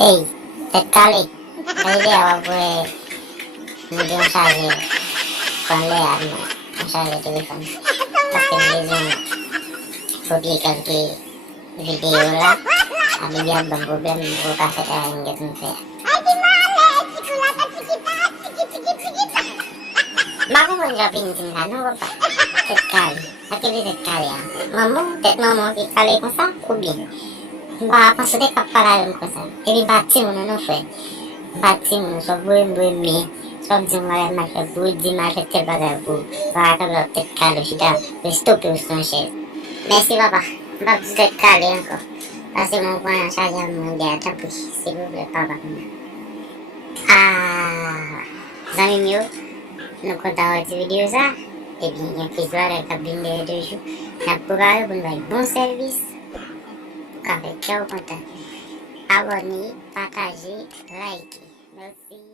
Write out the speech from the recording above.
Ei, detalhe, ele é de um charger con le armi, un charger telephone. Parce que les gens publient quelques vidéos là, avec bien bon problème, vous pas fait un get me faire. Bago mo yung pinsin no ba? Detalhe, aquele detalhe. Mamão que falei com essa publi. Ba, posso de capparar con cosa. Ele bate uno, non foi? Bate uno, so buon me. So zingare ma che buzzi ma che te bada bu. Va che lo te calo ci da. Questo più sto scel. Merci papa. Va te calo ancora. Passiamo qua a saggia mondiale, puis s'il vous plaît papa. Ah, zami mio, non contavo di video ça. Et bien, il y a qui doit la cabine de 2 jours. N'a pas bon service. Avec quel content. Abonnez, partagez, likez. Merci.